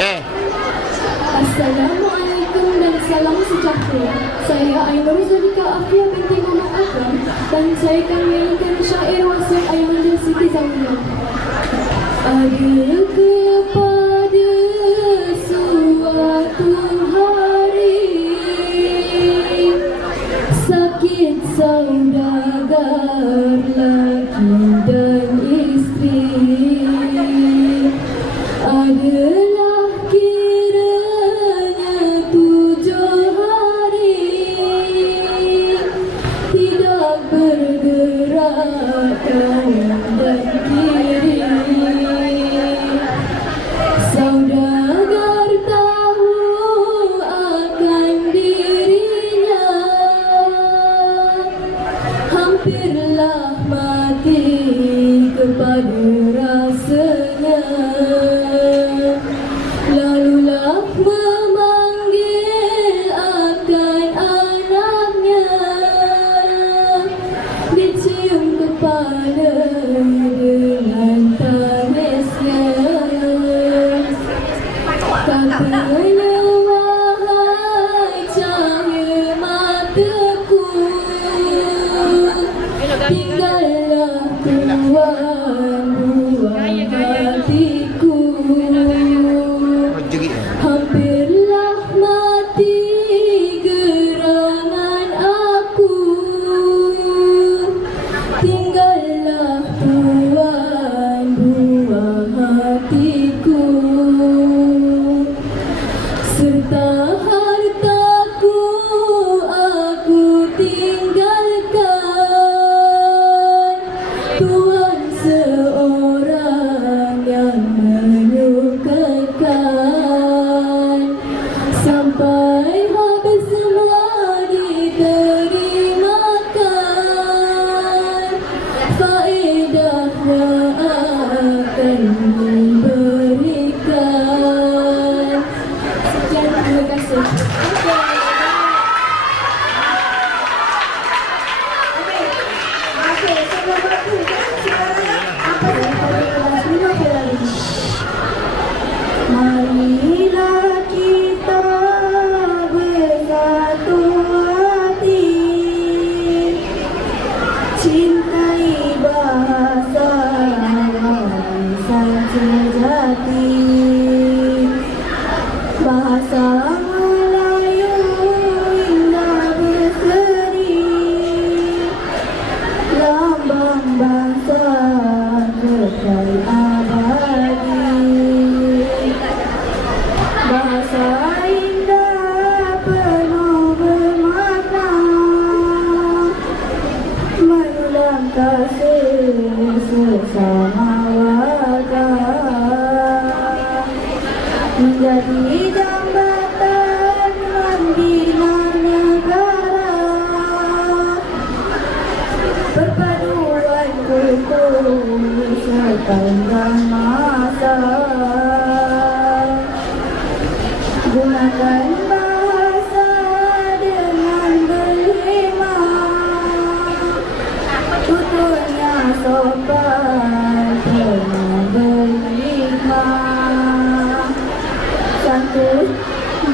Assalamualaikum dan salam sejahtera. Saya Ainur Zalika Afia binti Muhammad Akram dan saya akan menyanyikan syair wasiat Ayahanda Siti Zaliah. Ada kepada suatu hari sakit saudagar laki dan isteri, adalah kiranya 7 hari tidak bergerak kanan dan kiri. Saudagar tahu akan dirinya, hampirlah mati kepada rasanya. Lalulah memanggil akan anaknya, dicium kepala dengan tangisnya. Katanya, wahai cahaya mataku, tinggallah Tuhan buang hatiku. Hampirlah mati gerangan aku, tinggallah Tuhan buang hatiku. Serta hartaku aku tinggalkan, Tuhan seorang yang menyukakan. Sampai habis semua diterimakan, faedahnya akan diberikan. Sekian, terima kasih. Marilah kita bersatu hati, cintai bahasa lisan sejati. Bahasa Melayu indah berseri, lambang bangsa kekal abadi. Bahasa indah penuh bermakna, menulang kasih sesama warga, menjadi jambatan membina negara. Perpaduan kultur sepanjang masa, gunakan bahasa dengan berhema, tuturnya sopan penuh berhikmah. Santun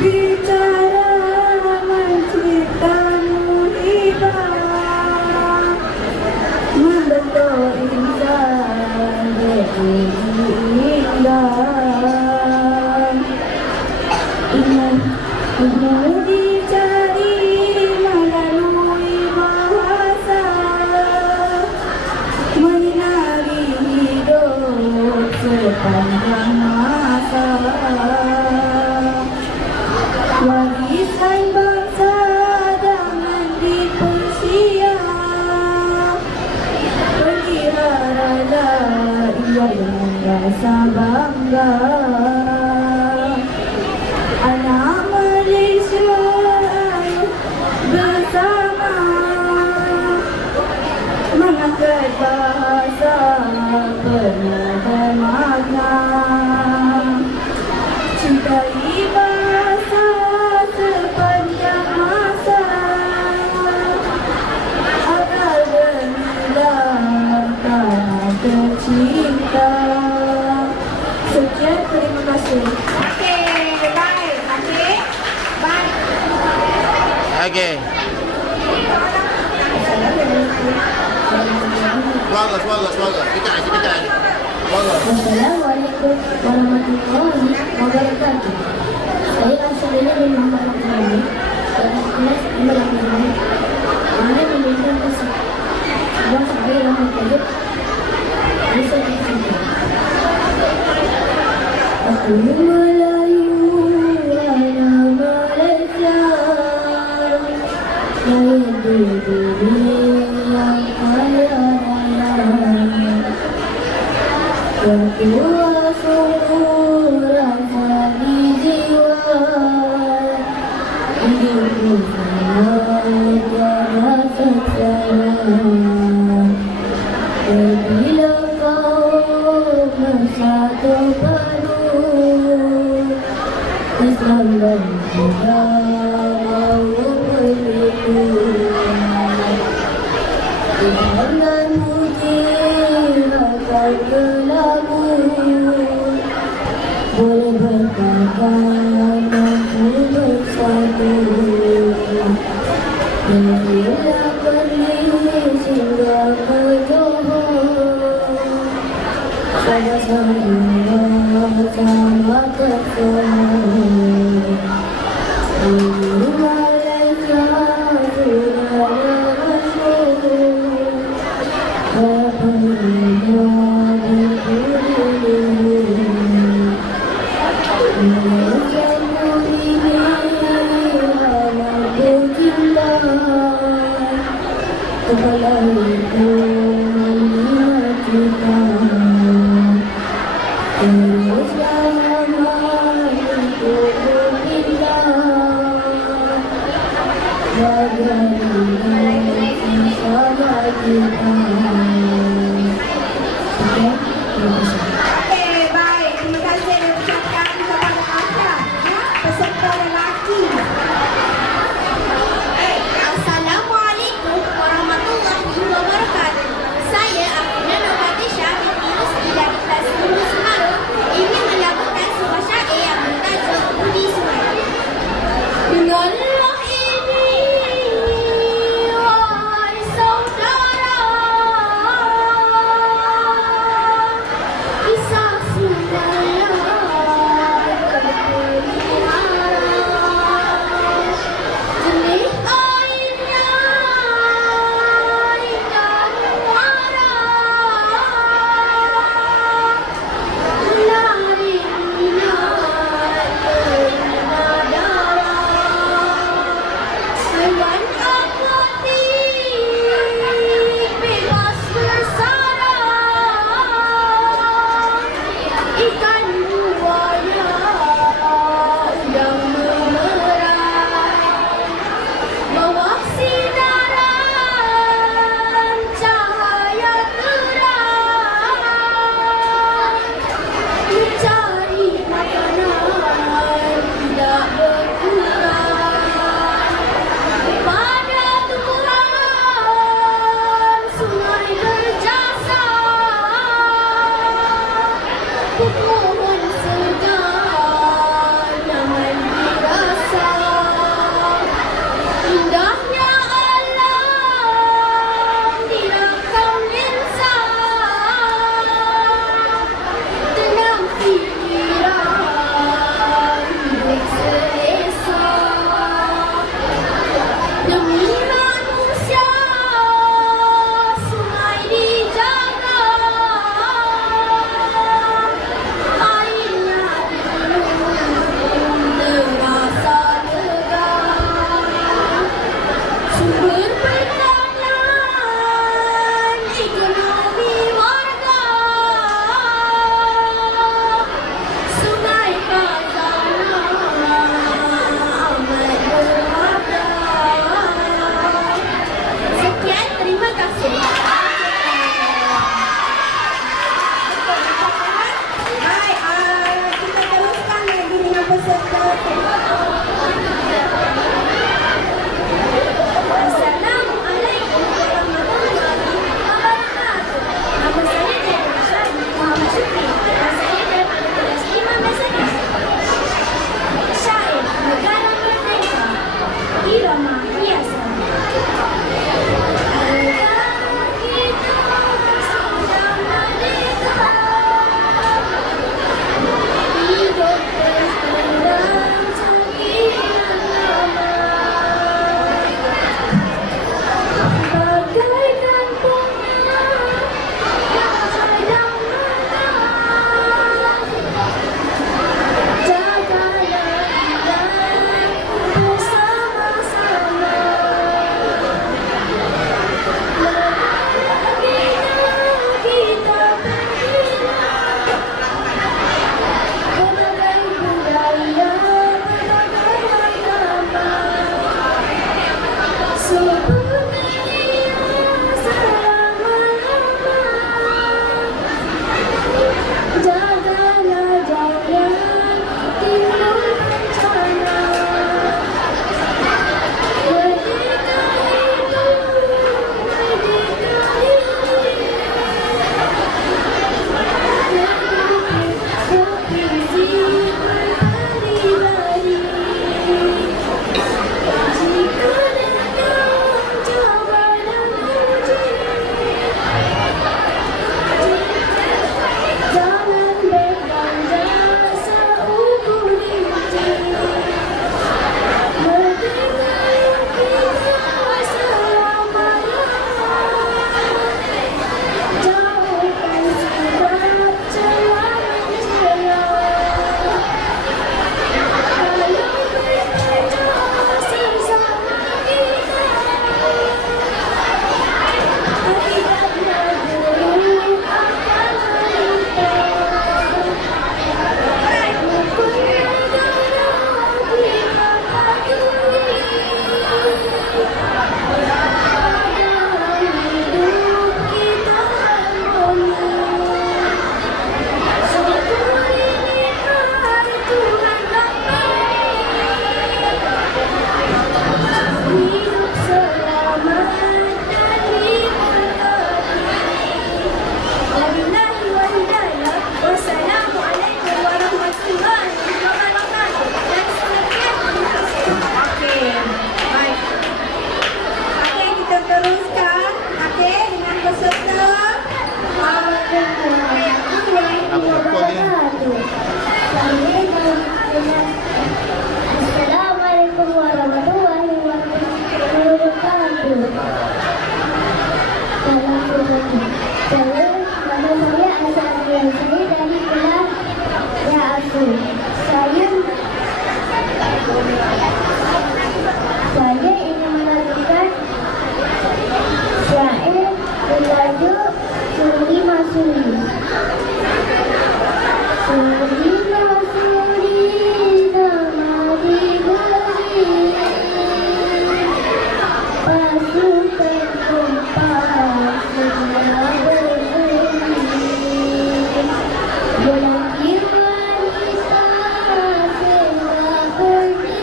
bicara mencipta muhibah, membentuk insan bernilai indah. Ilmu dicari melalui bahasa, menyinari hidup sepanjang masa. Warisan bangsa jangan dipersia, peliharalah ia dengan rasa bangga. Anak Malaysia bersama, mengangkat bahasa penuh bermakna. Cintai bahasa sepanjang masa, agar gemilang tanah tercinta. Sekian, terima kasih. Okay. Semoga. Kita lagi. Semoga. Assalamualaikum warahmatullahi wabarakatuh. Saya asalnya dari Muhammad Rahman dari kelas 5 Saya memberikan pesan sebuah saya yang bertajuk Desa Cinta. Aku Melayu, anak Malaysia, lahir di bumi yang kaya raya. Kedua sungguh rasa di jiwa, hidupku tiada sengsara. Bila kau bersatu padu, Islam dan kita mau berhidup. Jangan muji akan kelabu, boleh berkata mampu bersatu. Bila pergi singgah ke Johor, sama-sama sama tersohor. Malaysia sudah masyhur, Malaysia ini anakku cinta, kepala itu kita. Terus lama untuk kita, bagaimana sama kita. Oke, terima kasih. Oke, baik. Terima kasih yang diucapkan kepada Anda, peserta lelaki. Assalamualaikum warahmatullahi wabarakatuh. saya dari kelas Yaasu. Saya ingin mengajukan syair bertajuk Suri Masuri. Suri Masuri nama diberi pasukan kompas segera berbunyi. Berlakir wanita segera berdiri.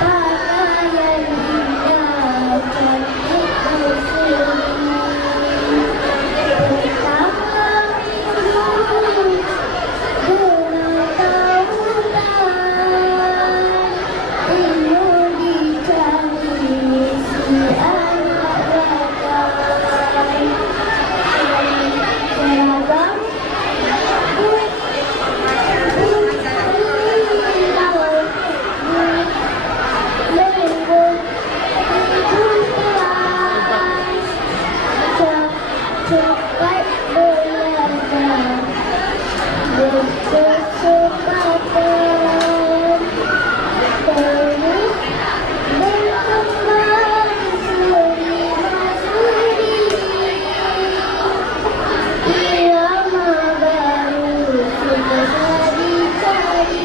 Pakaian indah cantik berseri. Pertama minggu dengan tahunan ilmu dicari si anak bagai. Seragam cepat belajar berkesempatan terus berkembang suri masuri. Irama baru sudah dicari.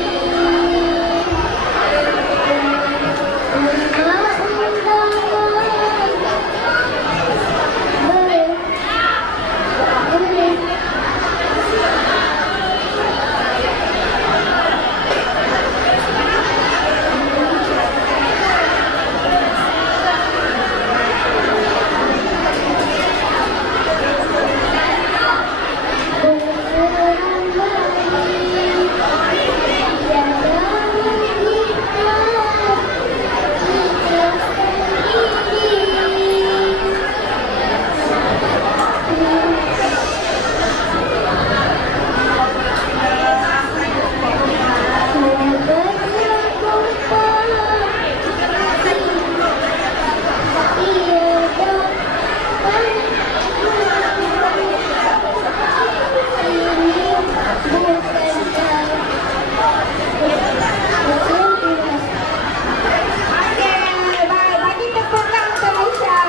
Bagi tepuk tangan untuk Aisyah.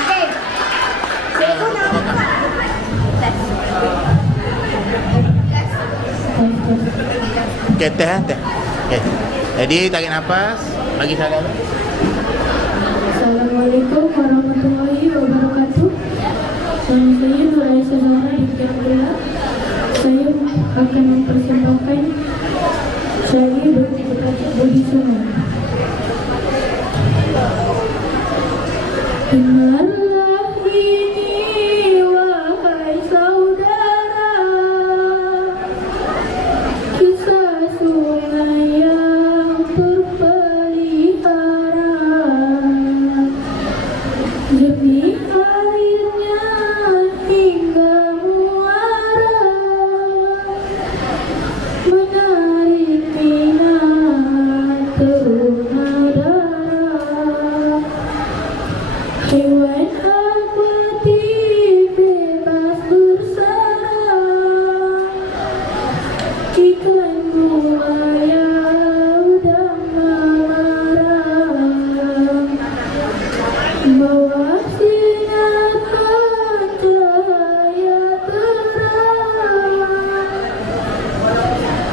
Okey. Cikgu nak Okay, teh. Okay. Jadi tarik nafas, bagi salam. Assalamualaikum warahmatullahi wabarakatuh. Nama saya Nur Aisyah Zahra binti Abdullah. Saya akan mempersembahkan syair bertajuk Budi Sungai. Dengarlah ini wahai saudara, kisah sungai yang terpelihara. Jernih airnya hingga muara, menarik minat teruna darah. Hewan akuatik bebas bersarang, ikan buaya udang memerang. Bawah sinar cahaya terang,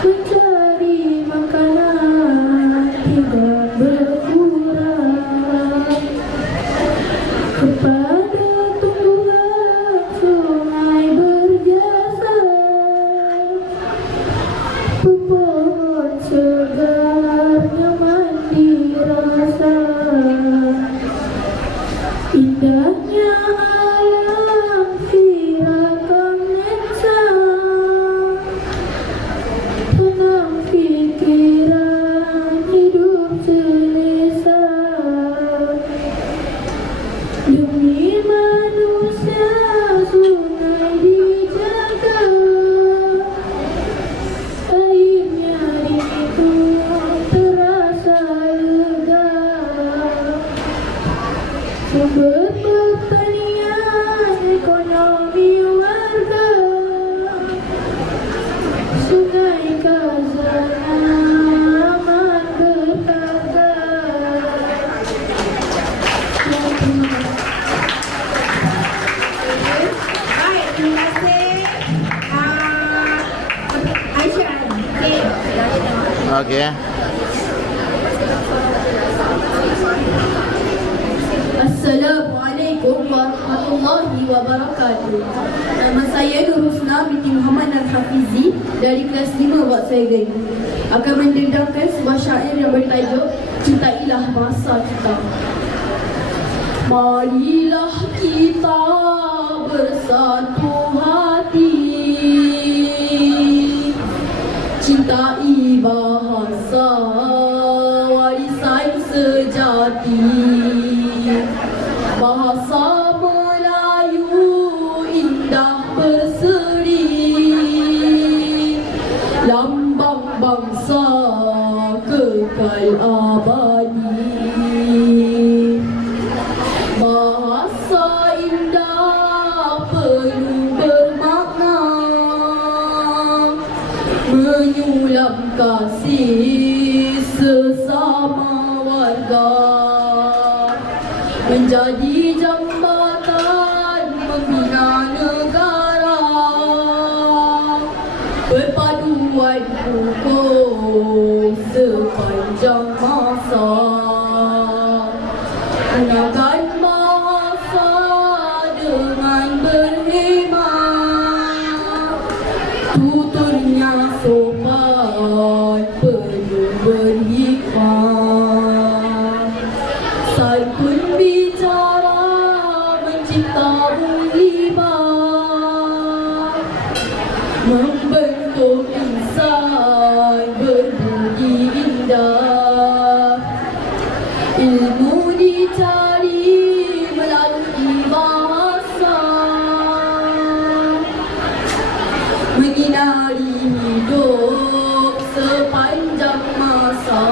mencari makanan tidak berkurang. Kepada tumbuhan sungai berjasa, pepohon segar nyaman dirasa. Indahnya alam siratkan lensa, tenang pikiran hidup selesa. Demi manusia sungai dijaga, airnya Okey. Assalamualaikum warahmatullahi wabarakatuh. Nama saya Nur Husna binti Muhammad Al-Hafizi dari kelas 5 Waksai Gani. Akan mendendangkan sebuah syair yang bertajuk Cintailah Masa Kita. Marilah kita bersatu hati, cintai bahasa warisan sejati. Bahasa Melayu indah berseri, lambang bangsa kekal abadi. Bahasa indah penuh bermakna, menyulam kasih sesama warga, menjadi jambatan membina negara, perpaduan hukum sepanjang masa, gunakan bahasa dengan berhemat, tuturnya sopan penuh berhikmat, santun bicara mencipta musibah, membentuk insan berbudi indah. Ilmu dicari melalui bahasa, menyinari hidup sepanjang masa.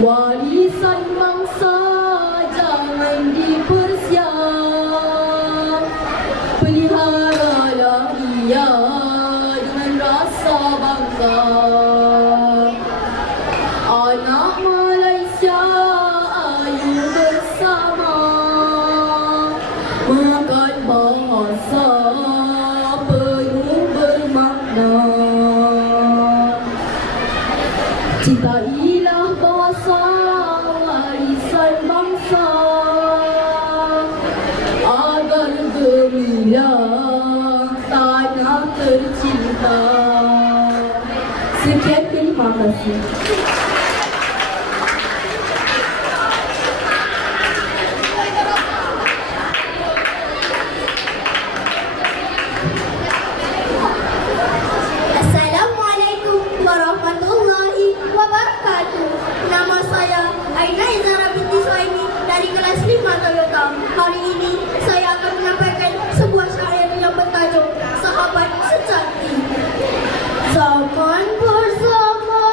Warisan bangsa jangan dipersiap, peliharalah ia dengan rasa bangga. Anak Malaysia ayu bersama, makan bahasa penuh bermakna. Cintailah bahasa warisan bangsa, agar gemilang tanah tercinta. Sekian, terima kasih. Assalamualaikum warahmatullahi wabarakatuh. Nama saya Aina Izara binti Suhaimi dari kelas 5 Toyota. Hari ini saya akan menyampaikan sebuah syair yang bertajuk Sahabat Sejati. Zaman bersama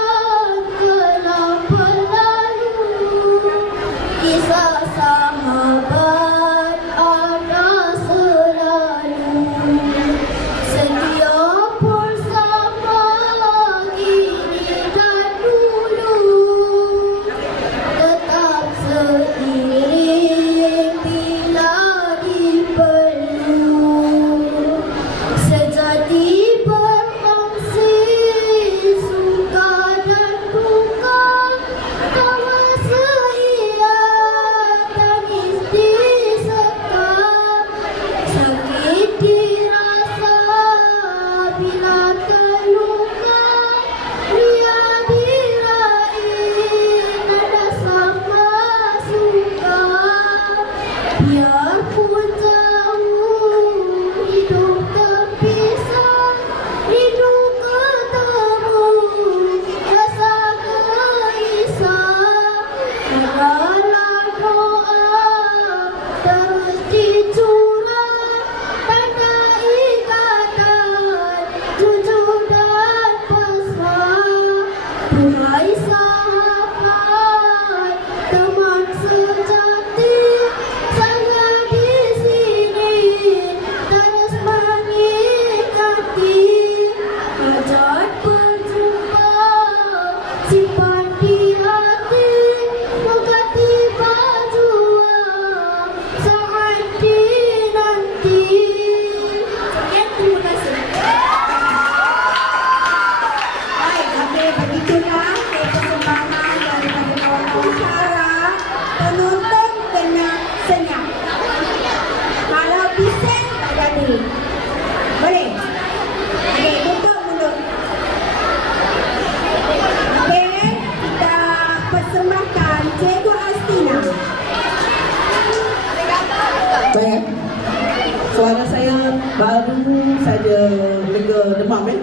faham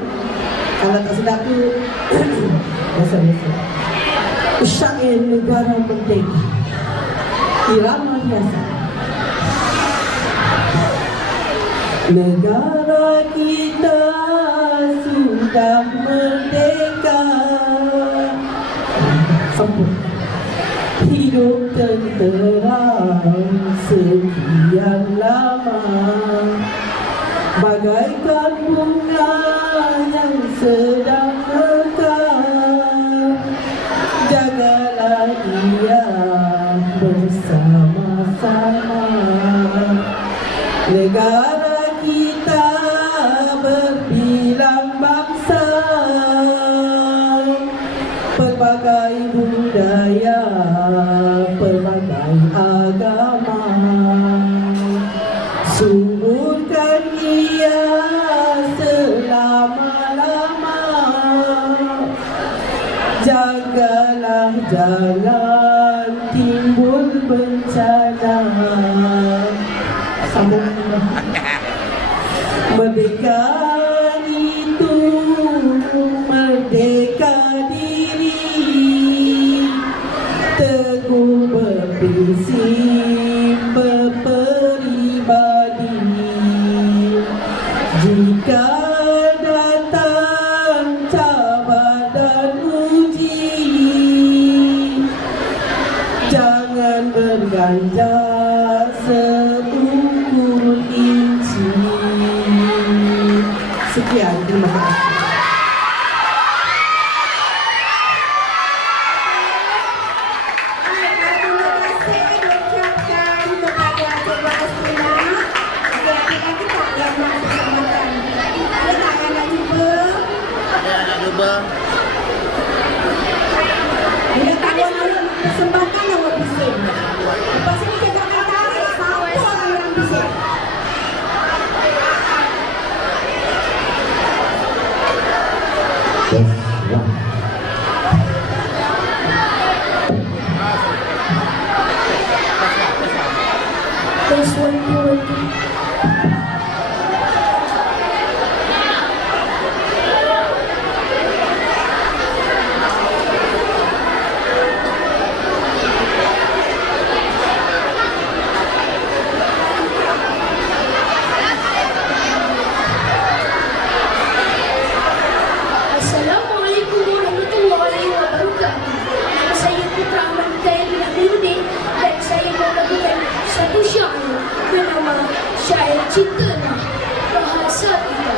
Kalau tak sedap tu biasa-biasa. Syair negara merdeka, irama biasa. Negara kita sudah merdeka, sambung. Hidup tentera sekian lama, bagaikan bunga yang sedang mekar. Jagalah ia bersama-sama. Negara kita berbilang bangsa, pelbagai budaya, pelbagai agama. Suburkan ia selama-lama, jagalah jangan timbul bencana. Sambung. Merdeka itu merdeka diri, teguh berprinsip berperibadi. Jika datang cabar dan uji, jangan berganjak seukur inci. Sekian, terima kasih. Terima kasih diucapkan kepada Cikgu Asmina. Adik-adik kita yang masih kesempatan. Ada tak yang nak cuba? Ada nak cuba? Bila tak ada persembahkan awak bising. Lepas ini kita akan tarik siapa orang yang bising. This one, Assalamualaikum warahmatullahi wabarakatuh. Nama saya Putra Ahmad Hidayat bin Amiruddin dan saya membagikan satu syair bernama Syair Cintalah Bahasa Kita.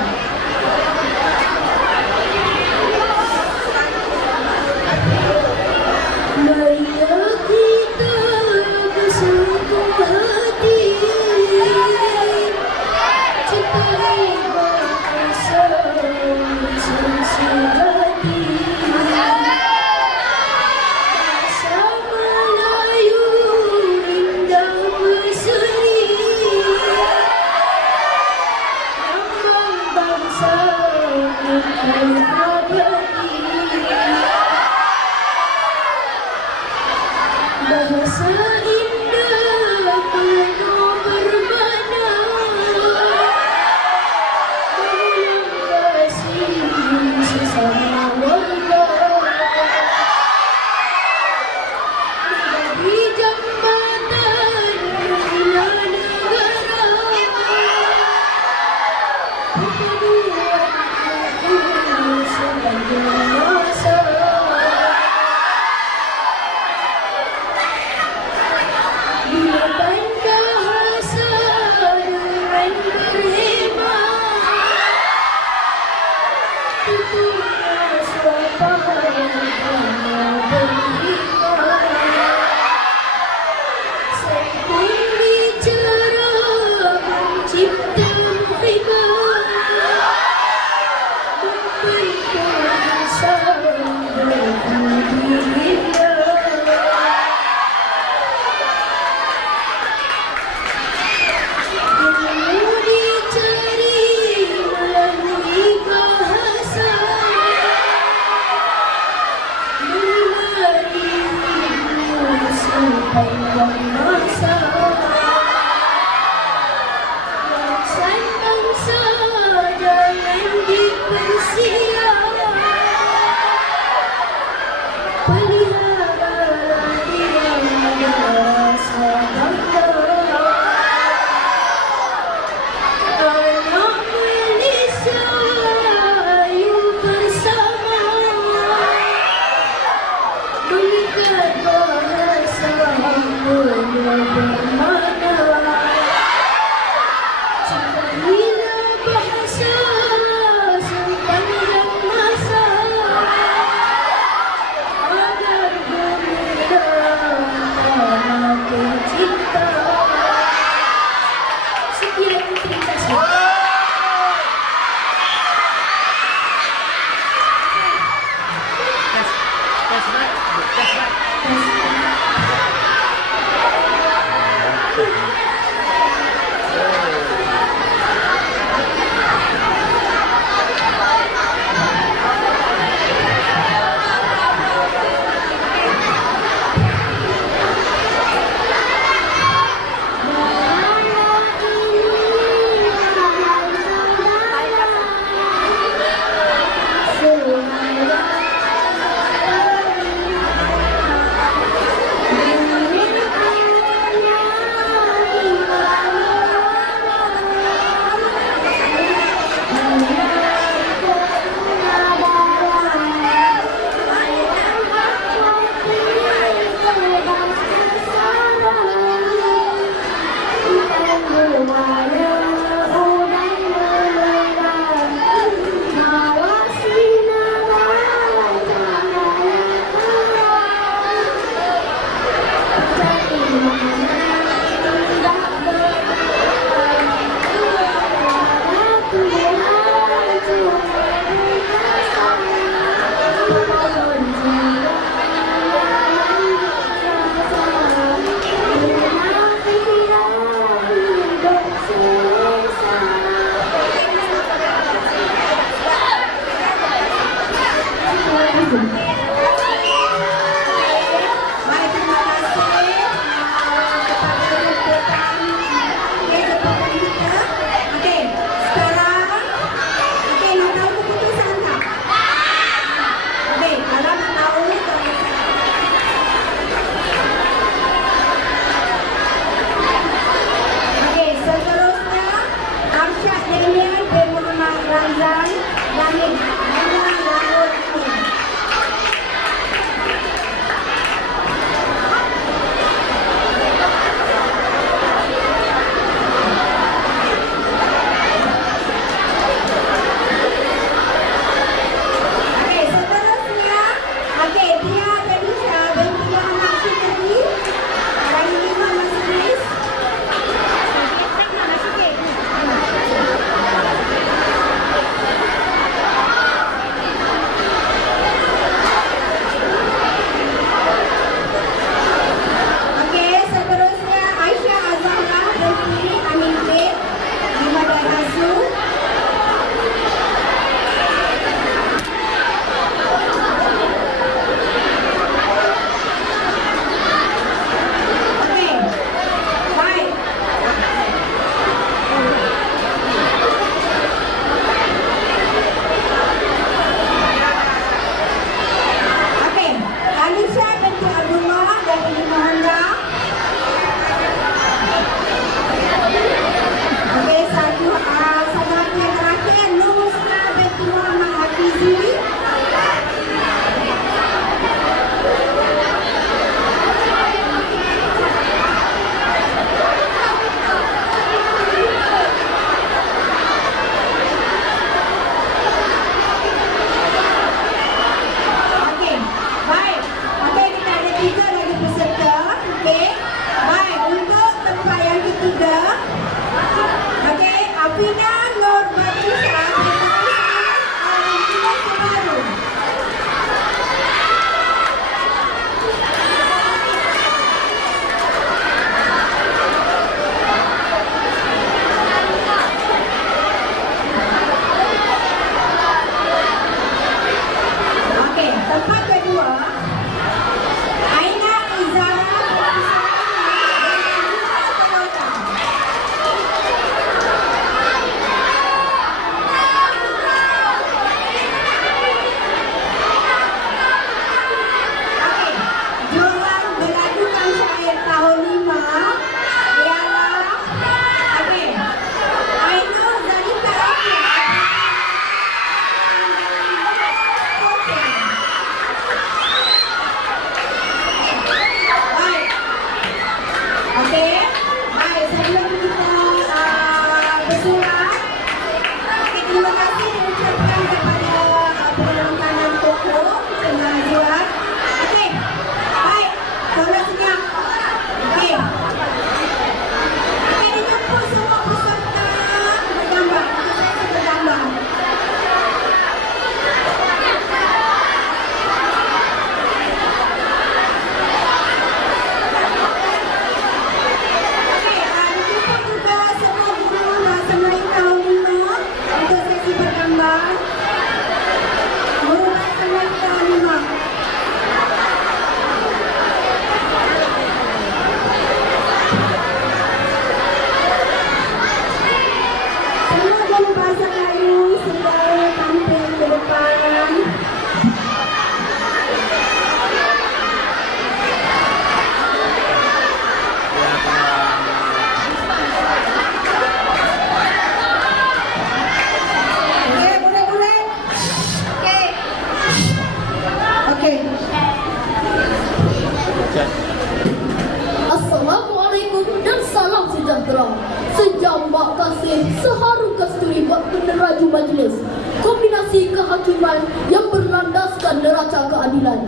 Marilah kita bersatu hati, cintai bangsa sesihati. Bahasa Melayu indah berseri, lambang bangsa bukan abadi. Bahasa indah penuh bermakna, mengulang kasih sesama warga. Di jambatan bina negara, perpaduan aku sepanjang masa. Bila pandang rasa dengan berhemat, tentunya suapanya berhikmat. Saya pun bicara mencipta hikmat, memberikan rasa berbudi indah. Ilmu dicari melalui bahasa, bermana. Cinta bila bahasa sepanjang masa agar gembira aku cinta. Sekian terima kasih. Assalamualaikum dan salam sejahtera. Sejambak kasih, seharu kasturi buat peneraju majlis. Kombinasi kehakiman yang berlandaskan neraca keadilan.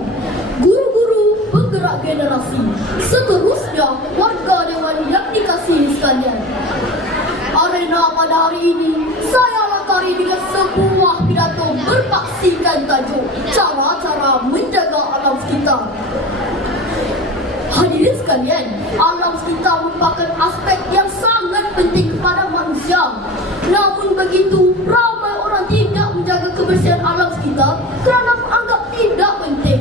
Guru-guru penggerak generasi. Seterusnya warga dewan yang dikasihi sekalian. Arena pada hari ini saya latari dengan sebuah pidato berpaksikan tajuk cara-cara menjaga alam sekitar. Hadirin sekalian, alam sekitar merupakan aspek yang sangat penting kepada manusia. Namun begitu, ramai orang tidak menjaga kebersihan alam sekitar kerana menganggap tidak penting.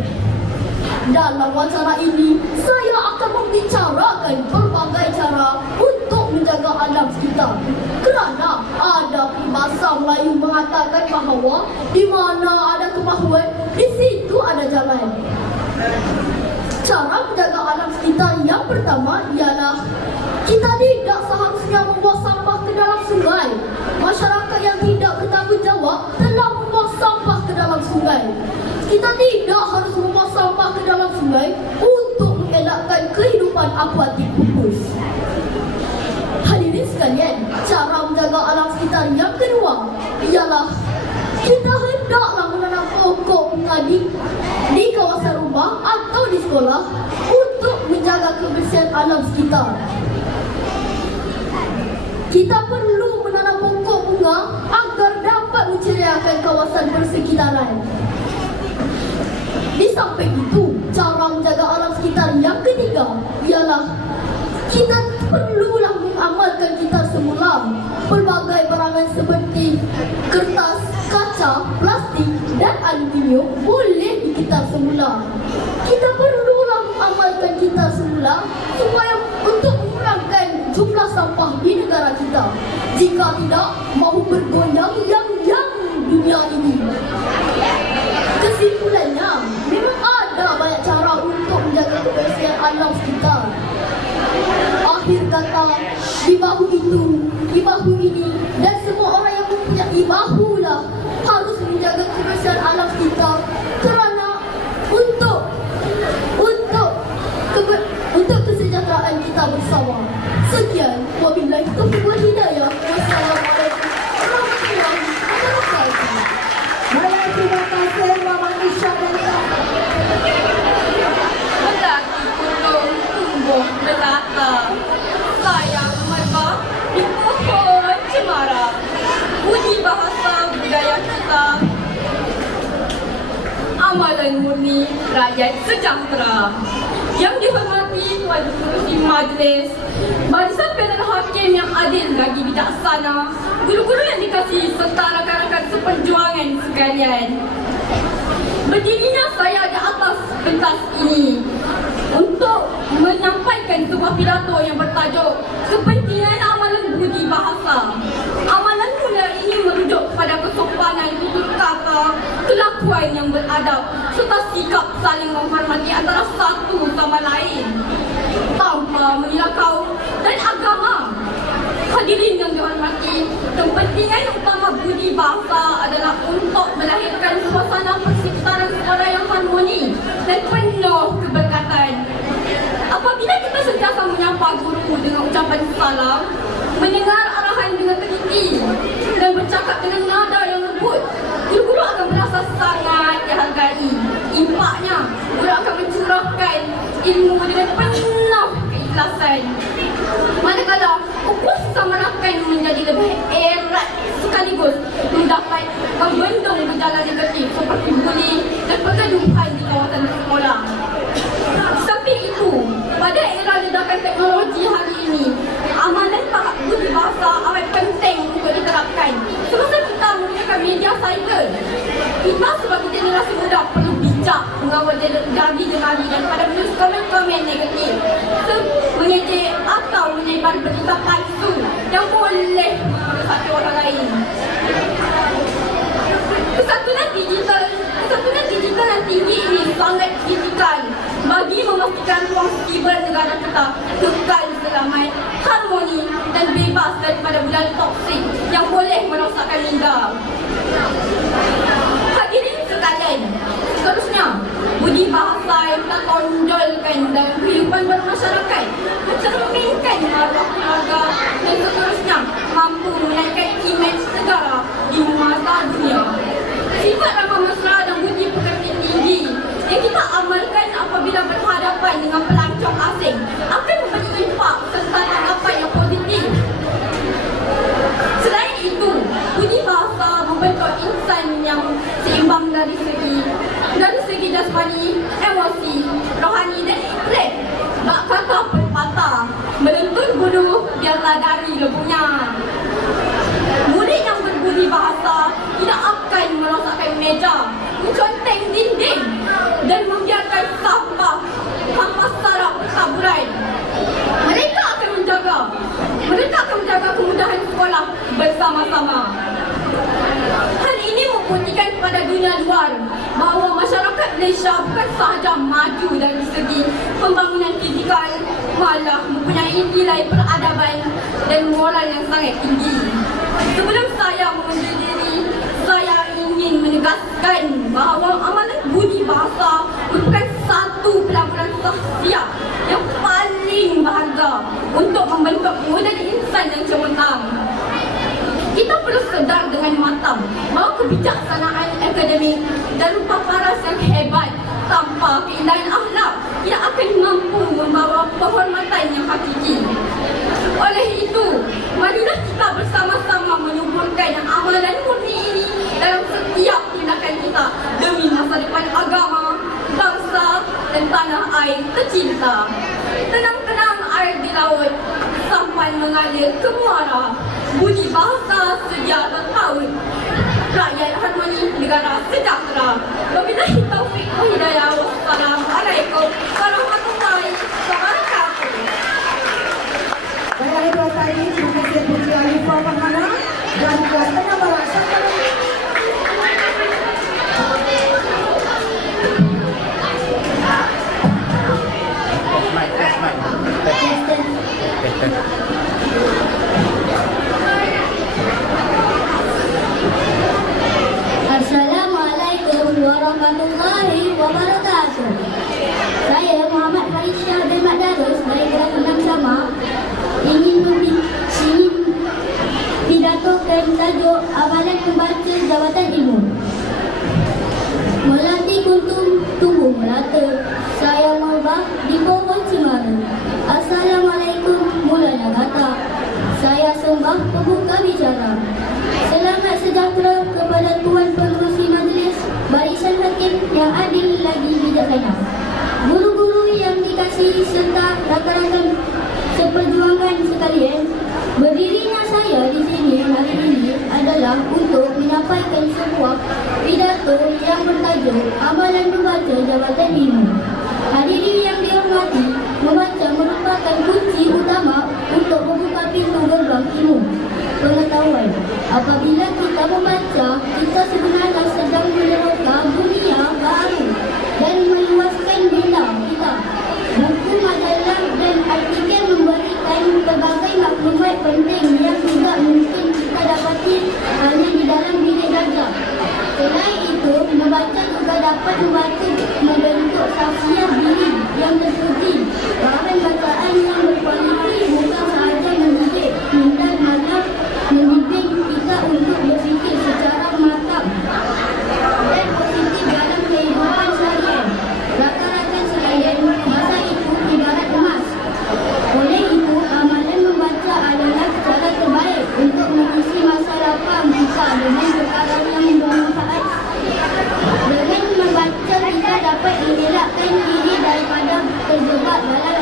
Dalam wacana ini, saya akan membicarakan pelbagai cara untuk menjaga alam sekitar. Kerana ada peribahasa Melayu mengatakan bahawa di mana ada kemahuan, di situ ada jalan. Cara menjaga alam sekitar yang pertama ialah kita tidak seharusnya membuang sampah ke dalam sungai. Masyarakat yang tidak bertanggungjawab telah membuang sampah ke dalam sungai. Kita tidak harus membuang sampah ke dalam sungai untuk mengelakkan kehidupan akuatik pupus. Hadirin sekalian, cara menjaga alam sekitar yang kedua ialah kita hendaklah menanam pokok bunga di kawasan rumah atau di sekolah untuk menjaga kebersihan alam sekitar. Kita perlu menanam pokok bunga agar dapat menceriakan kawasan persekitaran. Di samping itu, cara menjaga alam sekitar yang ketiga ialah kita perlulah mengamalkan kita semula. Pelbagai barangan seperti kertas, kaca, plastik dan aluminium boleh dikitar semula. Kita perlulah mengamalkan kita semula supaya untuk mengurangkan jumlah sampah di negara kita. Jika tidak, mahu bergoyang-yang dunia ini. Kesimpulannya, memang ada banyak cara untuk menjaga kebersihan alam sekitar. Akhir kata, di bahu itu, di bahu ini dan semua orang yang mempunyai bahu lah harus menjaga kebersihan alam sekitar kerana untuk kesejahteraan kita bersama. Sekian, wabillahi taufiq wal hidayah. Wassalamualaikum warahmatullahi wabarakatuh. Baik, terima kasih Mama Isha dan Lelaki gunung tumbuh merata, sayang merba di pohon cemara. Budi bahasa budaya kita, amalan murni rakyat sejahtera. Yang dihormati Tuan Kerusi Majlis, barisan panel hakim yang adil lagi bijaksana, guru-guru yang dikasihi serta rakan-rakan seperjuangan sekalian. Berdirinya saya di atas pentas ini untuk menyampaikan sebuah pidato yang bertajuk Kepentingan Amalan Budi Bahasa. Amalan mulia ini merujuk kepada kesopanan tutur kata, kelakuan yang beradab serta sikap saling menghormati antara satu sama lain tanpa mengira kaum dan agama. Hadirin yang dihormati, kepentingan utama budi bahasa adalah untuk melahirkan suasana persekitaran suara yang harmoni dan penuh keberkatan. Apabila kita sentiasa menyapa guru dengan ucapan salam, mendengar arahan dengan teliti dan bercakap dengan nada yang lembut, guru-guru akan merasa sangat dihargai. Impaknya, guru akan mencurahkan ilmu dengan penuh keikhlasan. Manakala ukur sesama rakan menjadi lebih erat sekaligus mendapat membendung gejala negatif seperti buli dan pergaduhan di kawasan sekolah. Samping itu, pada era ledakan teknologi hari ini, amalan budi bahasa amat penting untuk diterapkan. Semasa kita menggunakan media cyber, kita sebagai generasi muda perlu bijak mengawal jadi-jadi daripada menulis komen-komen negatif, mengejek atau menyebar berita palsu yang boleh merosakkan orang lain. Kesatuan digital yang tinggi ini sangat kritikal bagi memastikan ruang siber negara kita kekal selamat, harmoni dan bebas daripada budaya toksik yang boleh merosakkan minda. Hadirin sekalian, seterusnya budi bahasa yang kita tonjolkan dan ramah mesra dan budi pekerti tinggi yang kita amalkan apabila berhadapan dengan pelancong asing akan memberi impak serta tanggapan yang positif. Selain itu, budi bahasa membentuk insan yang seimbang dari segi jasmani, emosi, rohani dan intelek. Bak kata pepatah, menuntut bulu biarlah dari lebunya. Murid yang berbudi bahasa tidak akan merosakkan meja, menconteng dinding dan membiarkan sampah sarap bertaburan. Mereka akan menjaga kemudahan sekolah bersama-sama. Hal ini membuktikan kepada dunia luar bahawa masyarakat Malaysia bukan sahaja maju dari segi pembangunan fizikal, malah mempunyai nilai peradaban dan moral yang sangat tinggi. Sebelum saya mengundur diri, saya ingin menegaskan bahawa amalan budi bahasa merupakan satu pelaburan sahsiah yang paling berharga untuk membentuk model insan yang cemerlang. Kita perlu sedar dengan matang bahawa kebijaksanaan akademik dan rupa paras yang hebat tanpa keindahan akhlak tidak akan mampu membawa penghormatan yang hakiki. Oleh itu, marilah kita bersama-sama menyuburkan amalan murni ini dalam setiap tindakan kita demi masa depan agama, bangsa dan tanah air tercinta. Tenang-tenang air di laut sampai mengalir ke muara. Budi bahasa sedia bertaut. Rakyat harmoni, negara sejahtera. Wabillahi taufiq wa hidayah. Wassalamualaikum warahmatullahi wabarakatuh. Baiklah, itu tadi terima kasih Puji Alifah Farhana dan kelas 6 Barat Syakir. Assalamualaikum warahmatullahi wabarakatuh. Saya Muhammad Farisha bin Madarus dari kelas 6 Sama ingin pidatokan tajuk amalan pembaca jabatan ilmu. Melatih kuntum tumbuh melata, saya mengubah di pohon cemara. Assalamualaikum mulanya kata, saya sembah pembuka bicara. Selamat sejahtera kepada Tuan Pengerusi Majlis, barisan hakim yang adil lagi bijaksana, guru-guru yang dikasihi serta rakan-rakan seperjuangan sekalian. Berdirinya saya di sini hari ini adalah untuk menyampaikan sebuah pidato yang bertajuk Amalan Membaca Jabatan Ilmu. Hadirin yang dihormati, membaca merupakan kunci utama untuk membuka pintu gerbang ilmu pengetahuan. Apabila kita membaca, kita sebenarnya sedang meneroka dunia baru dan meluaskan minda kita. Buku, majalah dan artikel memberikan pelbagai maklumat penting yang tidak mungkin kita dapati hanya di dalam bilik darjah. Selain itu, membaca juga dapat membentuk sahsiah diri yang terpuji. Bahan bacaan yang berkualiti bukan sahaja mendidik minda, malah mendidik kita untuk berfikir secara matang dan positif dalam kehidupan seharian. Rakan-rakan sekalian, masa itu ibarat emas. Oleh itu, amalan membaca adalah cara terbaik untuk mengisi masa lapang kita dengan perkara yang bermanfaat. Dengan membaca, kita dapat mengelakkan diri daripada terjebak dalam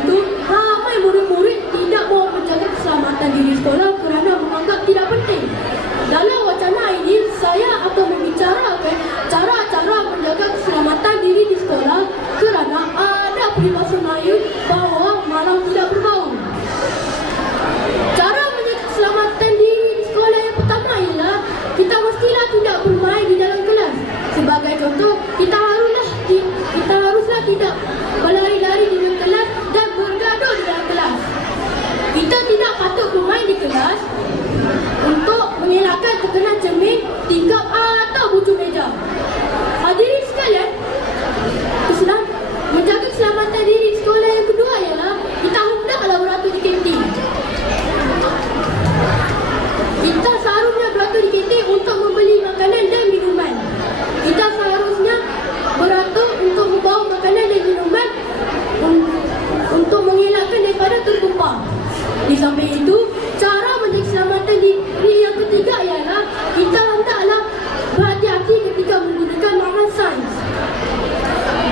itu, ramai murid-murid tidak mau menjaga keselamatan diri sekolah kerana menganggap tidak penting. Dalam wacana ini, saya akan membicarakan cara-cara menjaga keselamatan diri di sekolah kerana ada peribahasa Melayu bahawa malam tidak berbau. Cara menjaga keselamatan diri di sekolah yang pertama ialah kita mestilah tidak bermain di dalam kelas. Sebagai contoh, kita haruslah tidak berlari-lari di dalam kelas dan bergaduh di dalam kelas. Kita tidak patut bermain di kelas untuk mengelakkan terkena cermin, tingkap atau bucu meja. Hadirin sekalian, menjaga keselamatan diri di sekolah yang kedua ialah kita hendaklah beratur di kantin. Kita seharusnya beratur di kantin untuk membeli makanan dan minuman. Kita seharusnya beratur untuk membawa makanan dan minuman untuk mengelakkan daripada tertumpah. Di samping itu, cara menjaga keselamatan diri yang ketiga ialah kita hendaklah berhati-hati ketika menggunakan makna sains.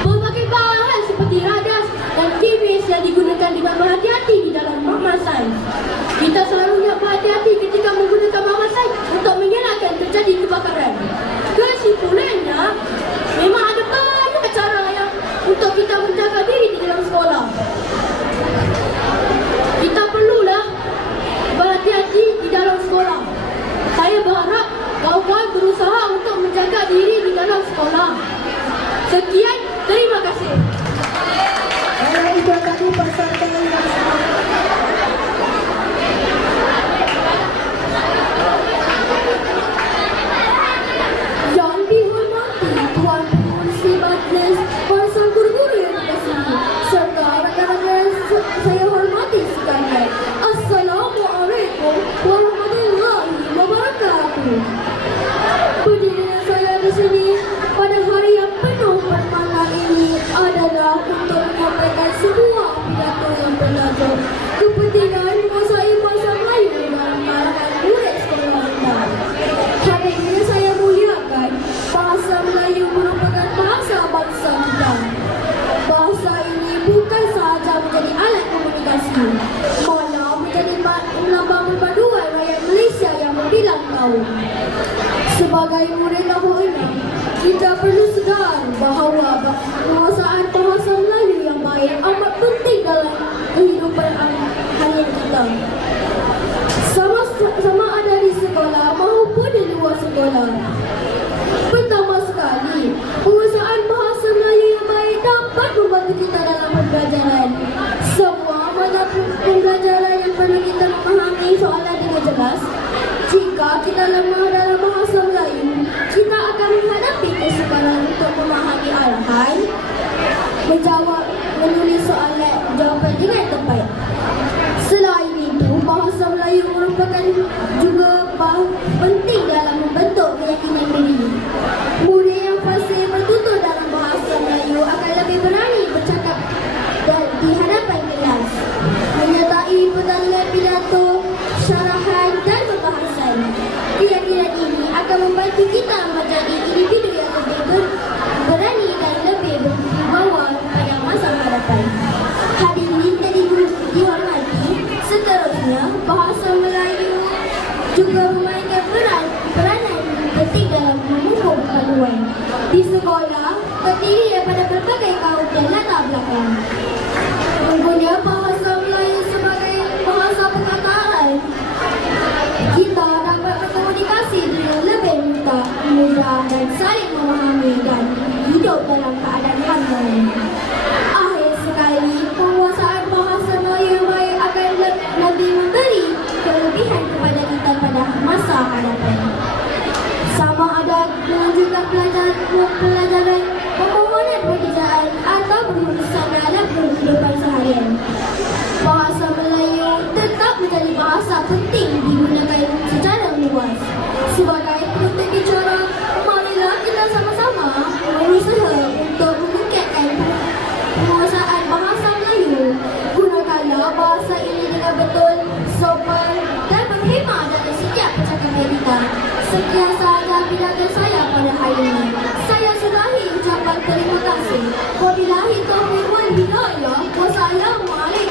Berbagai bahan seperti radas dan kimis yang digunakan dengan berhati-hati di dalam makna sains. Kita seharusnya berhati-hati ketika menggunakan makna sains untuk mengelakkan terjadi kebakaran. Kesimpulannya, memang ada banyak cara yang untuk kita menjaga diri di dalam sekolah. Kita perlulah berhati-hati di dalam sekolah. Saya berharap kawan-kawan berusaha untuk menjaga diri di dalam sekolah. Sekian, terima kasih. Itu tadi peserta yang Yang dihormati Tuan Pengurusi Majlis, para guru-guru yang dikasihi, serta rakan-rakan saya hormati sekalian. Assalamualaikum warahmatullahi wabarakatuh. Berdirinya saya di sini pada hari yang penuh bermakna ini adalah untuk menyampaikan sebuah pidato yang belajar kepentingan menguasai bahasa Melayu dalam kalangan murid sekolah rendah. Hadirin saya muliakan, bahasa Melayu merupakan bahasa bangsa kita. Bahasa ini bukan sahaja menjadi alat komunikasi, malah menjadi lambang perpaduan rakyat Malaysia yang berbilang tahun. Sebagai murid tahun 6, kita perlu sedar bahawa penguasaan bahasa Melayu yang baik amat penting dalam kehidupan harian kita. Sama ada di sekolah maupun di luar sekolah. Pertama sekali, penguasaan bahasa Melayu yang baik dapat membantu kita dalam pembelajaran. Semua mata pembelajaran yang perlu kita memahami soalan dengan jelas. Jika kita lemah dalam bahasa Melayu, kita akan menghadapi kesukaran untuk memahami arahan, menjawab, menulis soalan jawapan dengan tepat. Selain itu, bahasa Melayu merupakan juga penting dalam membentuk keyakinan diri. Murid yang fasih bertutur dalam bahasa Melayu akan lebih berani bercakap di hadapan kelas, menyertai pertandingan pidato, syarahan dan perbahasan. Keyakinan ini akan membantu kita menjadi individu yang lebih berani dan lebih berwibawa pada masa hadapan. Hadirin yang dihormati, seterusnya bahasa Melayu juga memainkan peranan penting dalam memupuk perpaduan. Di sekolah, terdiri daripada berbagai kaum dan latar belakang. Menggunakan bahasa Melayu sebagai bahasa perkataan, kita dapat berkomunikasi dengan lebih mudah dan saling memahami dan hidup dalam keadaan harmoni. Akhir sekali, penguasaan bahasa Melayu yang baik akan lebih memberi kelebihan kepada kita pada masa hadapan. Sama ada melanjutkan pelajaran pemohonan pekerjaan atau berurusan dalam kehidupan seharian. Bahasa Melayu tetap menjadi bahasa penting digunakan secara luas. Sebagai penutup bicara, marilah kita sama-sama berusaha untuk meningkatkan penguasaan bahasa Melayu. Gunakanlah bahasa ini dengan betul, sopan dan berhemah dalam setiap percakapan kita. Sekian sahaja pidato saya pada hari ini. Saya sudahi ucapan terima kasih. Wabillahi taufiq wal hidayah. Wassalamualaikum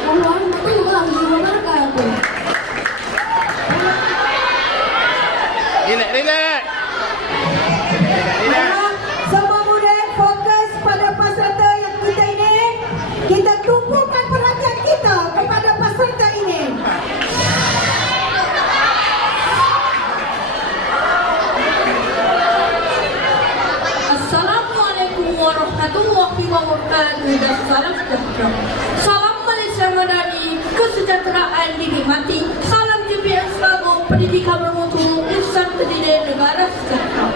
dan dinikmati. Salam GPS Selangor, pendidikan bermutu, insan terdidik negara sejahtera.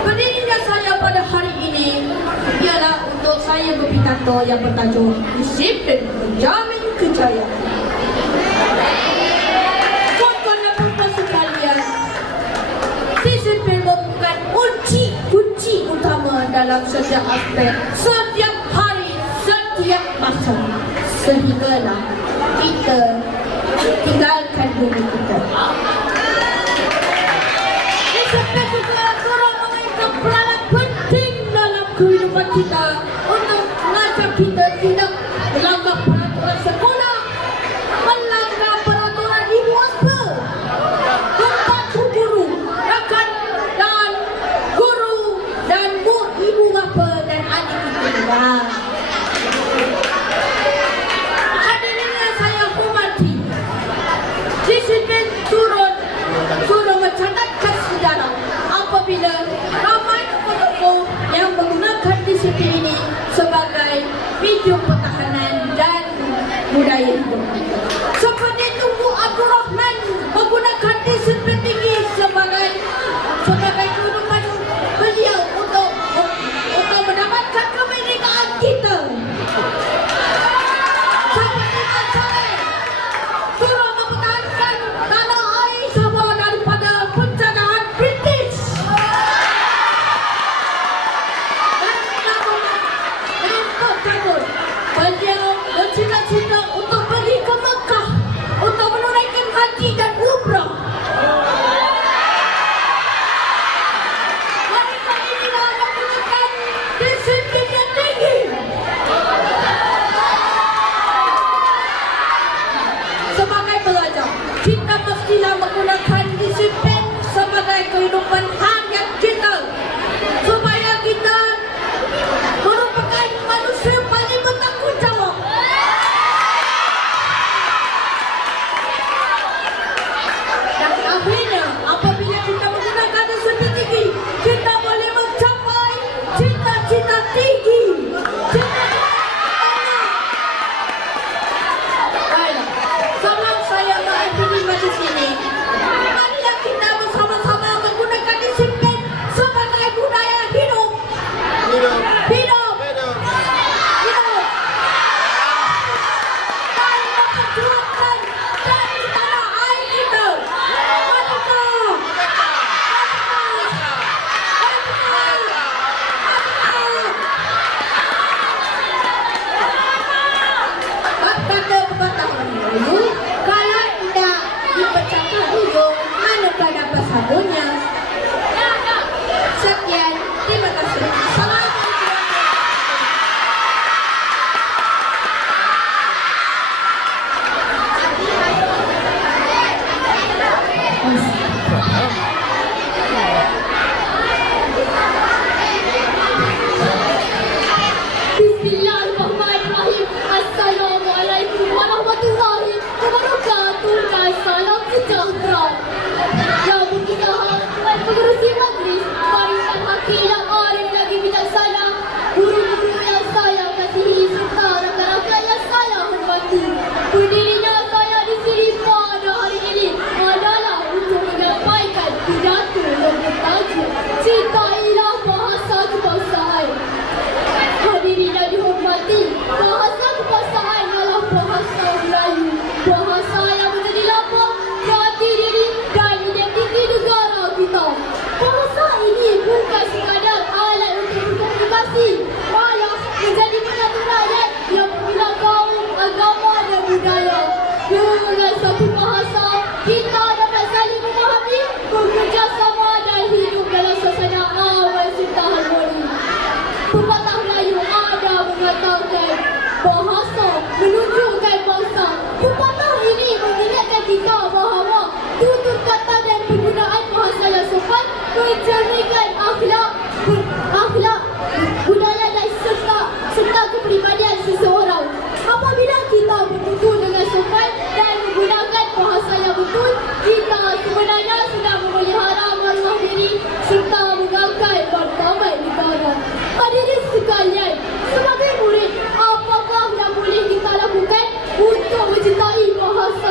Berdirinya saya pada hari ini ialah untuk saya berpidato yang bertajuk Disiplin Menjamin Kejayaan. Tuan-tuan dan puan sekalian, disiplin merupakan kunci utama dalam setiap aspek, setiap hari, setiap masa, sehinggalah kita tinggalkan bumi kita. Disiplin juga turut memainkan peranan penting dalam kehidupan kita untuk mengajar kita tidak melanggar peraturan sekolah, melanggar peraturan ibu bapa, membantu guru, rakan dan guru dan ibu bapa dan adik kita. Hadirin yang saya hormati, disiplin turut mencatatkan sejarah apabila ramai tokoh yang menggunakan disiplin ini sebagai medium pertahanan dan budaya hidup. Seperti Tunku Abdul Rahman menggunakan disiplin tinggi sebagai kehidupan beliau untuk mendapatkan kemerdekaan kita. Sahabat Imam Saleh turut mempertahankan tanah air Sabah daripada penjajahan British. Dan takut beliau bercita-cita untuk pergi ke Mekah untuk menunaikan haji dan umrah. Mereka inilah menggunakan disiplin yang tinggi. Sebagai pelajar, kita mestilah menggunakan disiplin sebagai kehidupan harian kita supaya kita merupakan manusia paling bertanggungjawab. Dan akhirnya, apabila kita menggunakan disiplin tinggi, kita boleh mencapai cita-cita tinggi. Baiklah, sebelum saya mengakhiri majlis ini, marilah kita bersama-sama menggunakan disiplin sebagai budaya hidup. Hidup. Hidup. Hidup. Hidup. Dan memperjuangkan dari tanah air kita. Merdeka. Kata pepatah dulu, kalau tidak dipecahkan hujung, manakah dapat sabunnya? Sekian, terima kasih. Assalamualaikum. Bismillahirrahmanirrahim. Assalamualaikum warahmatullahi wabarakatuh. Dan salam sejahtera. Yang berkitahan Tuan Pengerusi Majlis, barisan hakim yang arif lagi bijaksana, guru-guru yang saya kasihi serta rakan-rakan yang saya hormati. Berdirinya saya di sini pada hari ini adalah untuk menyampaikan pidato yang bertajuk Cinta Ialah Bahasa Kebangsaan. Hadirin yang dihormati, bahasa kebangsaan adalah bahasa Melayu, bahasa yang menjadi lambang jati diri dan identiti negara kita. Bahasa ini bukan sekadar alat untuk berkomunikasi, malah menjadi penyatu rakyat yang membina kaum, agama dan budaya. Dengan satu bahasa, kita dapat saling memahami, bekerjasama dan hidup dalam suasana aman serta harmoni. Pepatah Melayu ada mengatakan bahasa menunjukkan bangsa. Pepatah ini mengingatkan kita bahawa tutur kata dan penggunaan bahasa yang sopan mencerminkan akhlak, budaya dan serta kepribadian seseorang. Apabila kita bertutur dengan sopan dan menggunakan bahasa yang betul, kita sebenarnya sedang memelihara maruah diri serta mengangkat martabat negara. Hadirin sekalian, sebagai murid, apakah yang boleh kita lakukan untuk mencintai bahasa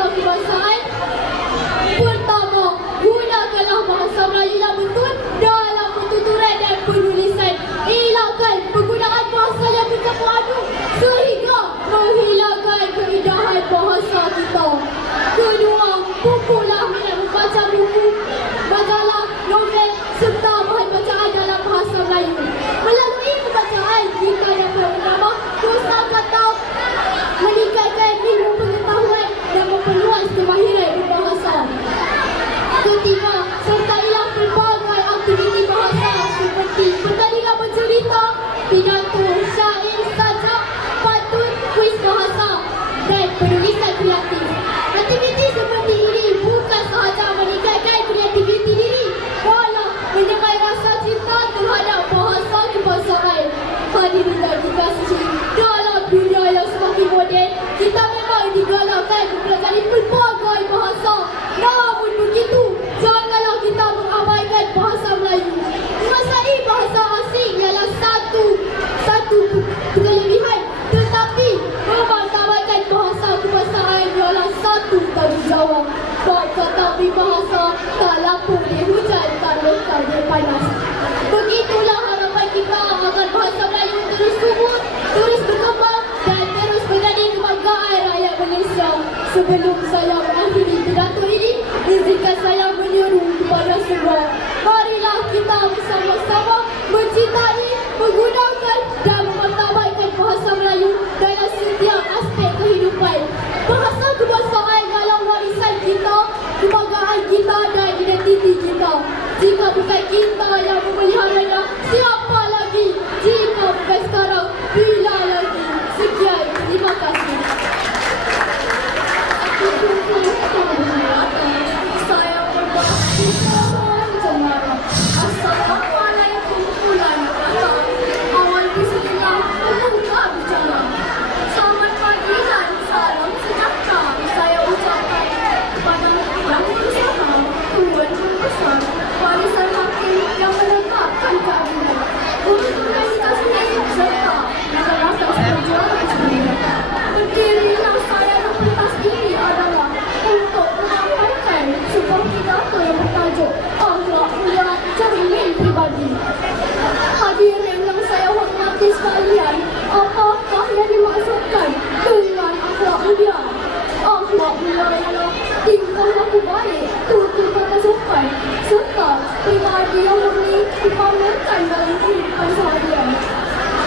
penulisan kreatif. Aktiviti seperti ini bukan sahaja meningkatkan kreativiti diri, malah menyemai rasa cinta terhadap bahasa kebangsaan. Hadirin dan dikasihi, dalam dunia yang semakin moden, kita memang digalakkan mempelajari pelbagai bahasa. Namun begitu, janganlah kita mengabaikan bahasa Melayu. Menguasai bahasa asing ialah satu kelebihan, tetapi mengabaikan bahasa kebangsaan ialah satu tanggungjawab. Tetapi bahasa tak lapuk di hujan, tak lekang di panas. Begitulah harapan kita agar bahasa Melayu terus tumbuh, terus berkembang dan terus menjadi kebanggaan rakyat Malaysia. Sebelum saya mengakhiri pidato ini, izinkan saya menyeru kepada semua, marilah kita bersama-sama mencintai, menggunakan dan memartabatkan bahasa Melayu dalam setiap aspek kehidupan. Bahasa kebangsaan adalah warisan kita, kebanggaan kita dan identiti kita. Jika bukan kita yang memeliharanya, siapa lagi? Jika bukan sekarang, bila lagi? Sekian, terima kasih. Saya berbakti mohon cemara. Assalamualaikum bulan mata. Awal bismillah membuka bicara. Selamat pagi dan salam sejahtera. Saya ucapkan kepada yang berusaha, tuan membesar, warisan hakim yang menegakkan keadilan, urutan kasih serta menerapkan perjuangan sendiri. Berdiri yang saya lepas ini adalah untuk menyampaikan sebuah pidato yang bertajuk Akhlak Mulia Cermin Pribadi. Hadirin yang saya hormati sekalian, apakah yang dimaksudkan dengan akhlak mulia? Akhlak mulia ialah tingkah laku baik, tutur kata sopan, serta pribadi yang murni dipamerkan dalam kehidupan seharian.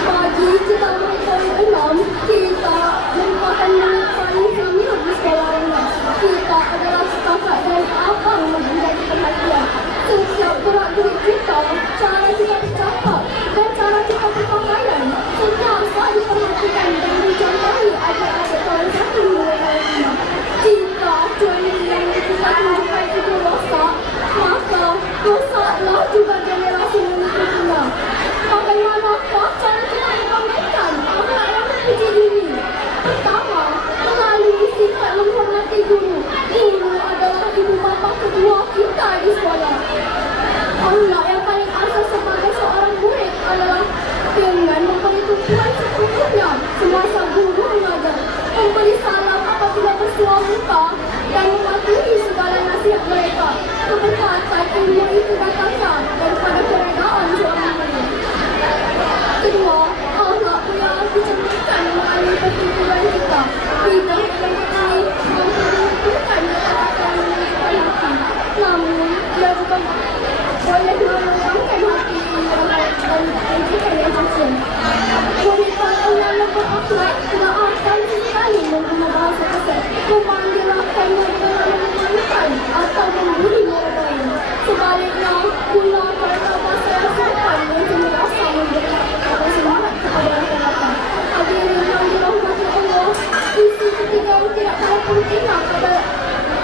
Bagi kita mereka yang enam, kita merupakan menyukai kami di sekolah rendah. Kita adalah setakat dari apa yang menjadi perhatian. Setiap gerak-gerik kita, cara kita bercakap dan cara kita berpakaian, sentiasa diperhatikan dan dicontohi agar-agar salah satu mereka yang rendah. Jika acuan yang kita tunjukkan itu rosak, maka rosaklah juga generasi menutupnya. Bagaimanakah cara kita membangunkan akhlak yang terpuji ini? Pertama, melalui sifat menghormati guru. Guru adalah ibu bapa kedua kita di sekolah. Akhlak yang paling asas sebagai seorang murid adalah dengan memberi tumpuan secukupnya semasa guru mengajar, memberi salam apabila bersua muka dan mematuhi segala nasihat mereka. Keberkatan ilmu itu datangnya daripada keredaan seorang murid. Kedua, akhlak mulia dicerminkan melalui pertuturan kita. Kita mempunyai memperlukan kekuatan menunjukkan hati. Namun, ia juga boleh melembangkan hati dan menunjukkan yang sosial. Wanita yang lembut akhlak tidak akan sekali menerima bahasa kasar, memanggilkannya dengan memalukan atau membuli orang lain. Sebaliknya, pula kerana bahasa yang sopan yang sentiasa memberikan semangat kepada masyarakat. Hadirin yang dirahmati Allah, isu ketiga yang tidak kalah pentingnya pada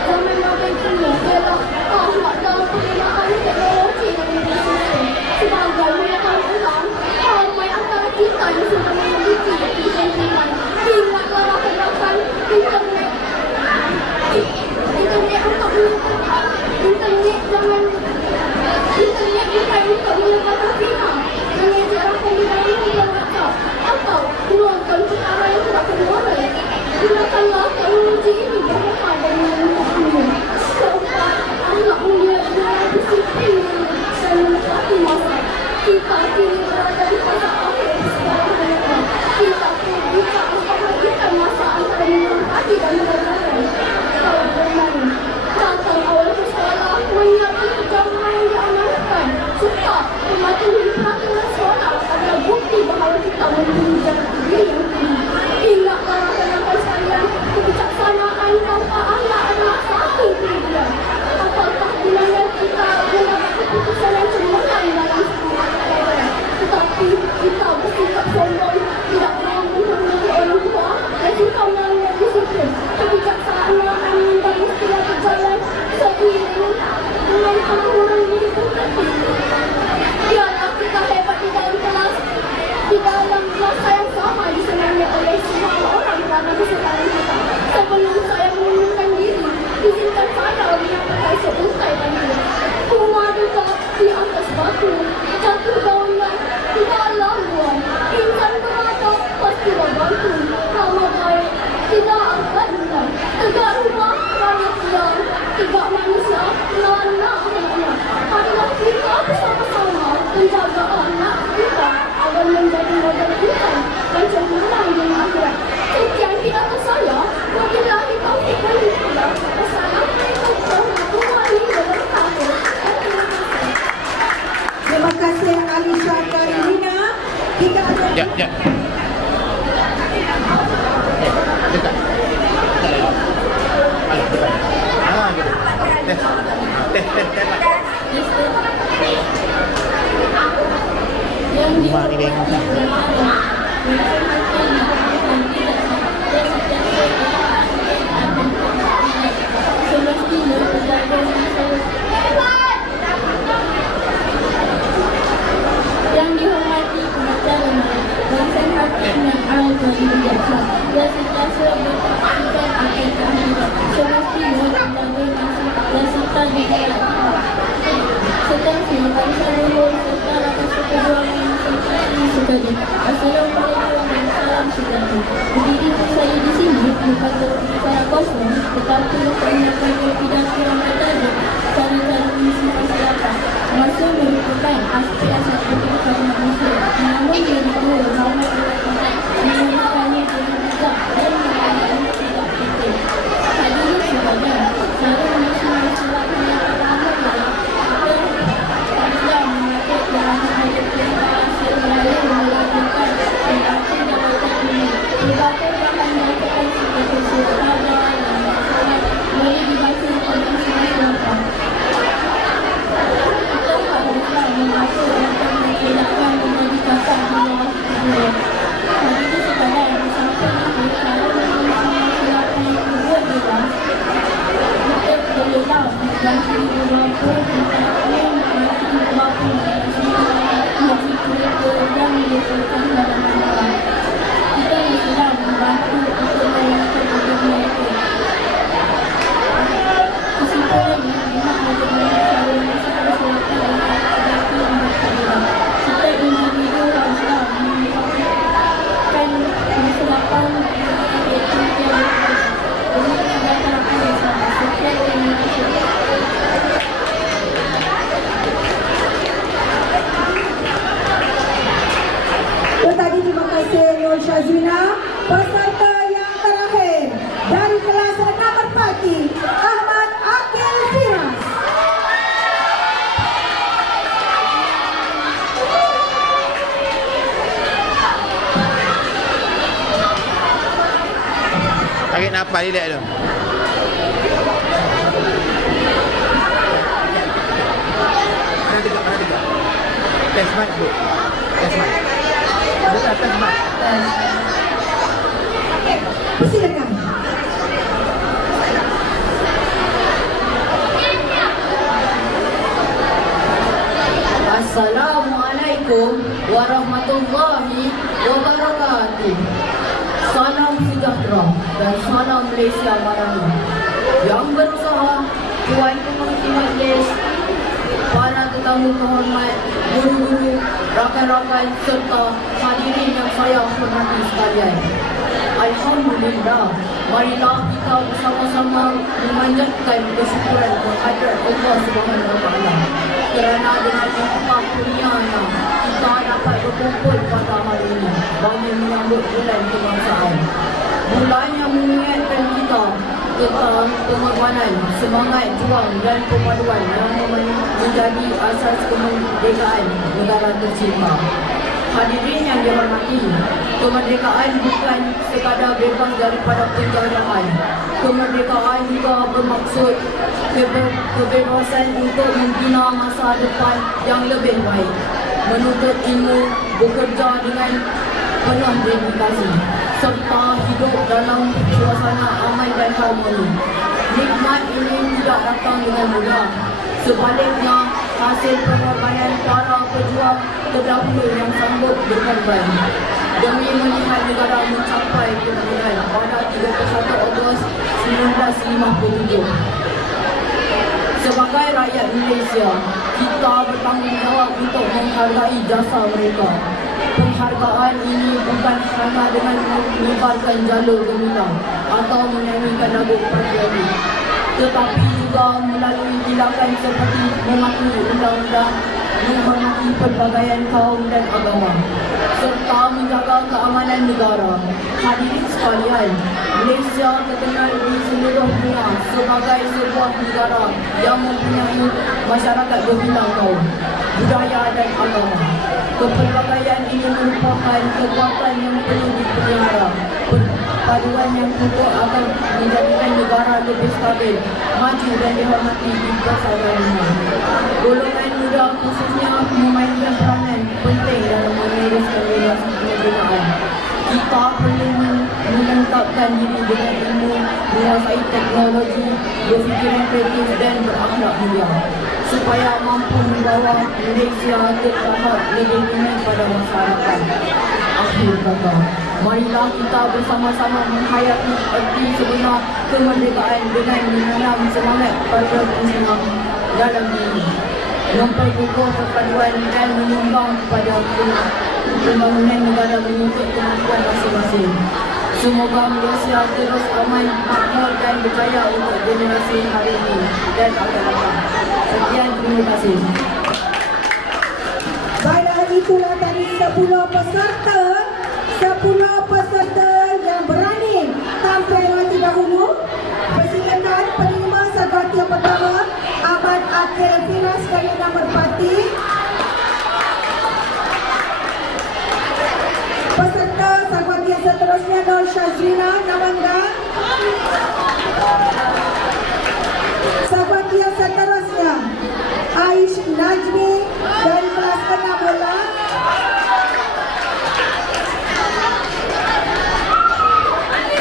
zaman moden ini ialah akhlak dalam penggunaan teknologi dan media sosial. Sebagai menyatakan ulang, ramai antara kita yang sudah memiliki kepentingan. Ingatlah rakan-rakan, internet bukan untuk menyebabkan pihak mengejarkan budaya yang WhatsApp atau menonton perkara yang tidak bermoral. Gunakanlah teknologi ini bermanfaat dan menentukannya. Keempat, akhlak mulia adalah disiplin dan menepati masa. Kita kini berada di fasa akhir sekolah menengah. Kita perlu bisa menghabiskan masa antara minum pagi dan mengerjakan. Kalau bermain, datang awal ke sekolah, menyiapkan perjalanan yang diamanatkan, serta mematuhi peraturan sekolah adalah bukti bahawa kita mempunyai jati diri yang tinggi. Ingatlah rakan-rakan sekalian, kebijaksanaan tanpa akhlak adalah satu kelebihan. Apakah bila kita mendapat keputusan yang cemerlang dalam sebuah perkara, tetapi kita bersikap sombong, tidak mahu menghormati orang tua dan suka melanggar disiplin. Tegak rumah lawan pulang, tegak manusia lawan anak-anaknya. Marilah kita bersama-sama menjaga anak kita agar menjadi model kita dan cemerlang di akhirat. Sekian pidato saya. Wabillahi taufiq wal hidayah. Wassalamualaikum warahmatullahi wabarakatuh. Terima kasih Alisha Karina. Kita ada Ya, ya. Dekat. Ayo, dekat. Ah, gitu. Rumah ni bengkok. Yang dihormati pengacara bangsa hakim yang arif dan bijaksana dan sentiasa berkepentingan akan keadilan semestinya menjaga nasib dan serta dijaga seterusnya bangsa luhur serta rakyat seperjuangan yang serta sekali. Assalamualaikum dan salam sejahtera. Berdiri saya di sini bukan berbicara kosong tetapi untuk menyampaikan pidato yang bertajuk cara-cara mengisi masyarakat. Masa merupakan aspirasi kehidupan manusia. Namun yang kedua, ramai orang mengenalkannya dengan tegak dan mengenalkan tidak penting. Hadirin sekalian, cara mengisi masyarakat yang pertama adalah kita mengatur dalam ayat perintah seraya melakukan tindakan jabatan ini. Tindakan dalam melakukan sebagai serta dan masalah boleh dibaca oleh masyarakat. Mengatur untuk mengelakkan menjadikan bawah dunia. Hari ini sekalian sampai nanti cara menggunakan yang kedua adalah untuk berlelah dan berlaku tentangnya mengerti berlaku dan semua haji mereka yang dilakukan dalam masalah. Kita sedang membantu untuk melakukan hidup mereka. Kesimpulannya, memang untuk cara menggunakan setiap individu haruslah menetapkan kesempatan iaitu demi kesejahteraan bersama setiap Indonesia. tadi terima kasih Nur Syazina. Peserta yang terakhir dari kelas nomor pagi Ahmad Akil Firas. Tarik nafas dia tu. Mana tiga. Test mic bu. Test mic. Bukan test mic. Persilakan. Assalamualaikum warahmatullahi wabarakatuh. Salam sejahtera dan salam Malaysia Merayu. Yang berusaha, Tuan Pengerusi Majlis, para tetamu terhormat, guru-guru, rakan-rakan serta hadirin yang saya hormati sekalian. Alhamdulillah, marilah kita bersama-sama memanjatkan kesyukuran kehadirat Allah Subhanahu Wa Taala. Kerana dengan limpah kurnianya kita dapat berkumpul pada hari ini bagi menyambut bulan kebangsaan. Bulan yang mengingatkan kita tentang pengorbanan, semangat juang dan perpaduan yang menjadi asas kemerdekaan negara tercinta. Hadirin yang dihormati, kemerdekaan bukan sekadar bebas daripada penjaraan. Kemerdekaan juga bermaksud kebebasan untuk membina masa depan yang lebih baik, menuntut ilmu, bekerja dengan penuh dedikasi, serta hidup dalam suasana aman dan harmoni. Nikmat ini tidak datang dengan mudah. Sebaliknya, hasil pengorbanan para pejuang terdahulu yang sanggup berkorban demi melihat negara mencapai kemerdekaan pada 31 Ogos 1957. Sebagai rakyat Malaysia, kita bertanggungjawab untuk menghargai jasa mereka. penghargaan ini bukan hanya dengan menyebarkan jalur gemilang atau menyanyikan lagu perjuangan, tetapi juga melalui tindakan seperti mematuhi undang-undang, menghormati pelbagaian kaum dan agama, serta menjaga keamanan negara. Hadirin sekalian, Malaysia terkenal di seluruh dunia sebagai sebuah negara yang mempunyai masyarakat berbilang kaum, budaya dan agama. Kepelbagaian ini merupakan kekuatan yang perlu dipelihara. Paduan yang kukuh akan menjadikan negara lebih stabil, maju dan dihormati di pelosok dunia. Golongan muda khususnya memainkan peranan penting dalam meneruskan relasi kenegaraan. Kita perlu menetapkan diri dengan ilmu, menguasai teknologi, berfikiran kreatif dan berakhlak mulia, supaya mampu membawa Malaysia ke tahap lebih tinggi pada masyarakat. Akhir kata, marilah kita bersama-sama menghayati erti sebenar kemerdekaan dengan menanam semangat pada Islam dalam diri, memperkukuh perpaduan dan menyumbang kepada pembangunan negara mengikut kemampuan masing-masing. Semoga Malaysia terus aman, makmur dan berjaya untuk generasi hari ini dan akan datang. Sekian, terima kasih. Baiklah, itulah tadi 10 peserta yang berani tampil terlebih dahulu. Persilakan penerima sarjana yang pertama, Ahmad Akil Firas dari Nama Merpati. Peserta sarjana yang seterusnya, Nur Syazrina Namanggang. Sarjana yang seterusnya, Aish Najmi dari kelas 6 bola.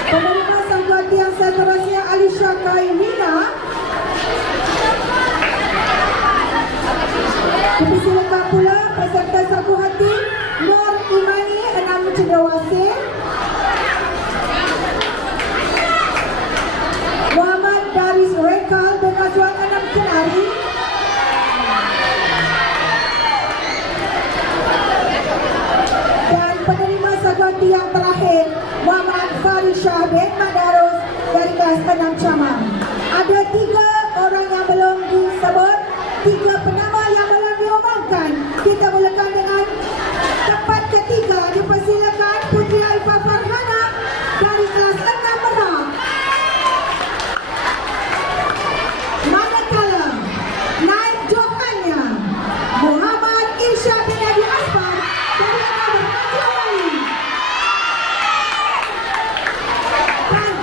Penerima sarjana yang seterusnya, Alisha Kairina. Dipersilakan pula peserta sapu hati, Nur Imani 6 Cendrawasih. Muhammad Daris Rekal dengan Zuan 6 Kenari. Dan penerima sarjana yang terakhir, Muhammad Farid Syahbin Madarus dari kelas 6 Camang. Ada 3 orang yang belum disebut, 3 penama yang belum diumumkan. Kita mulakan dengan tempat ketiga. Dipersilakan Putri Aifah Farhana dari kelas 6 Merak. Manakala naik johannya Muhammad Irsyad bin Adi Asfar dari Nama Merpati.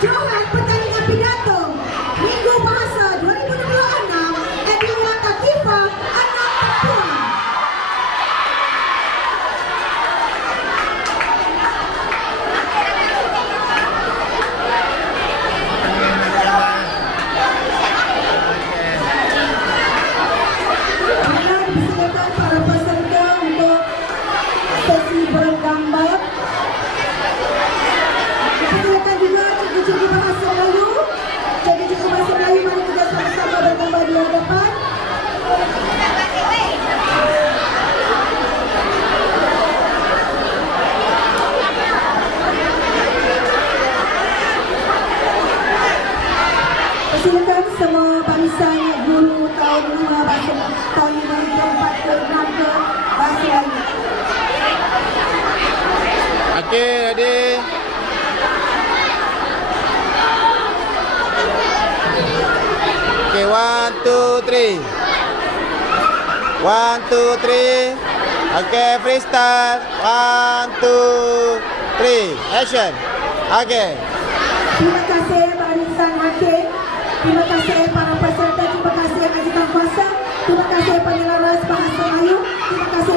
Johan pertandingan pidato Minggu Bahasa 2026 Edwina Takifa anak Papua. Bila dipersilakan para peserta untuk sesi bergambar. Dipersilakan juga cikgu-cikgu bahasa Melayu. Cikgu-cikgu bahasa Melayu, mari kita sama-sama bergambar di hadapan. Persilakan semua barisan guru tahun 5 bahasa tahun 5 ke 4 ke 6 ke bahasa Melayu. Okey, ready. Okay, 1, 2, 3. 1, 2, 3. Okay, freestyle. 1, 2, 3. Action. Okay. Terima kasih barisan hakim. Terima kasih para peserta. Terima kasih ajudan kuasa. Terima kasih penyelaras bahasa Melayu. Terima kasih